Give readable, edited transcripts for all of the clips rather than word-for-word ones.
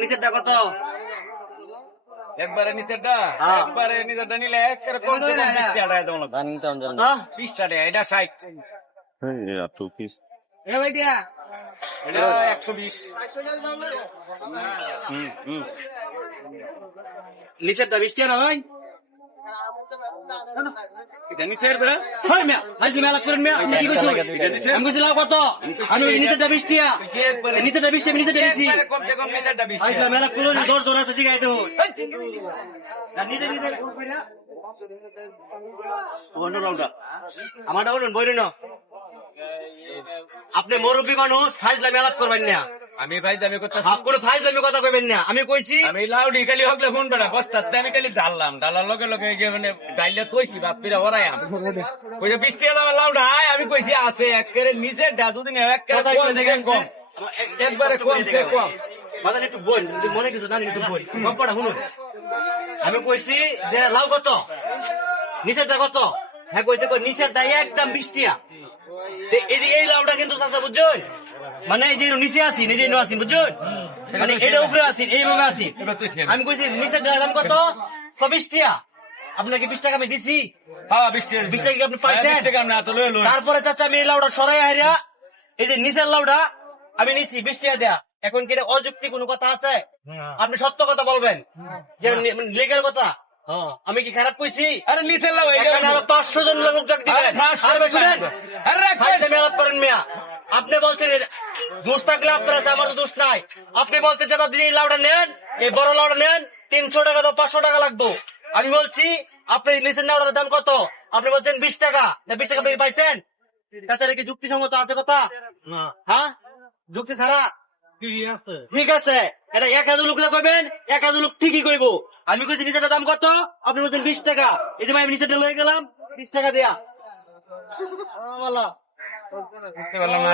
নিচেরটা কত? একবারে নিচেরটা নিলে একবারে 20 টাকা দেবো না। 20 টাকা এটা 60, এটা 120। নিচেরটা 20 টাকা না ভাই? নিচের মেলা করেন আমি কি করছি? আমি কইছি লাভ কত? আমি নিচেরটা 20 টাকা, নিচেরটা 20 টাকা, নিচেরটা বেশি কমসে কম নিচেরটা 20 আজ মেলা করুন 10 জন আছে শিখাই দেবো। নিজে নিজে আমারটা বলুন বই না, আপনি মুরব্বী মানুষ ফাইজলামি আলাপ করবেন না। আমি ভাই দামি কথা কোনো ফাইজলামি কথা কইবেন না। আমি কইছি আমি লাউডি খালি হকলে ফোন বেড়া বস্তাতে আমি খালি ডাললাম, ডালার লগে লগে মানে ডাইলে কইছি বাপিরা ওরাই আমি কইছে 20 টাকা দাম লাউডা আমি কইছি আছে একেবারে নিচের ডা দুদিন একেবারে কম একবারে কমছে কম বাজার একটু বই মনে কিছু জানি একটু বই গপ্পটা শুনুন। আমি কইছি যে লাউ কত, নিচেরটা কত? হ্যাঁ কইছে নিচেরটা একদম 20 টাকা। এই যে এই লাউটা কিন্তু চাচা বুঝছেন, মানে এই যে নিচে আছি নিজে আছি বুঝছেন, মানে এটা উপরে আছি এইভাবে আছি। আমি কইছি নিচের দাম কত? 24 টাকা। আপনাকে 20 টাকা আমি দিছি। হ্যাঁ 20 টাকা কি আপনি পাইছেন? তারপরে চাচা আমি এই লাউটা সরাই হারিয়া এই যে নিচের লাউটা আমি নিছি 20 টাকা দেয়া। এখন কি এটা অযুক্তি কোনো কথা আছে? আপনি সত্য কথা বলবেন, যে লিগের কথা। আমি কি খারাপ কইছি? আরে নিচের লাউ 500 জন লোক ডাক দিবেন। করেন মিয়া, আপনি বলছেন দোষ থাকলে আপনার আছে, আমার তো দোষ নাই। আপনি বলতে যে যদি এই লাউটা নেন, এই বড় লাউটা নেন 300 টাকা তো 500 টাকা লাগবো। আমি বলছি আপনি নিচের লাউটার দাম কত? আপনি বলছেন 20 টাকা। 20 টাকা পাইছেন? তাছাড়া কি যুক্তিসঙ্গত আছে কথা? হ্যাঁ যুক্তি ছাড়া ঠিক আছে। এটা 1000 লোক কইবেন, 1000 লোক ঠিকই কইব। আমি কইছি নিচের দাম কত? আপনি বলছেন 20 টাকা। এই যে আমি নিচেরটা লয়ে গেলাম 20 টাকা দেয়া।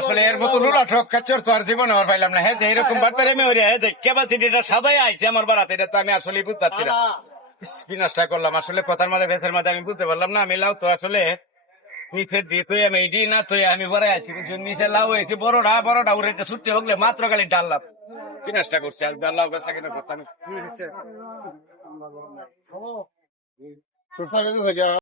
আসলে এর মতো রুলা ঠক্কা চোর তো আর জীবনে আর পাইলাম না। হ্যাঁ এরকম বাটপারে আমি ক্যাপাসিটিটা সাদাই আইছে আমার বাড়াতে, এটা তো আমি আসলে বুঝতে পারছি না। বিনাশটা করলাম আসলে কথার মাঝে ভেসের মাঝে আমি বুঝতে পারলাম না। আমি লাউ তো আসলে নিচের দিয়ে তুই আমি এটি না তুই আমি বড়াই আছি, নিচে লাউ হয়েছে বড়টা উড়েছে ছুটতে হলে মাত্র খালি ডাললাম। বিনাশটা করছে আজ ডাল্লাও বেচা কিনা করতাম।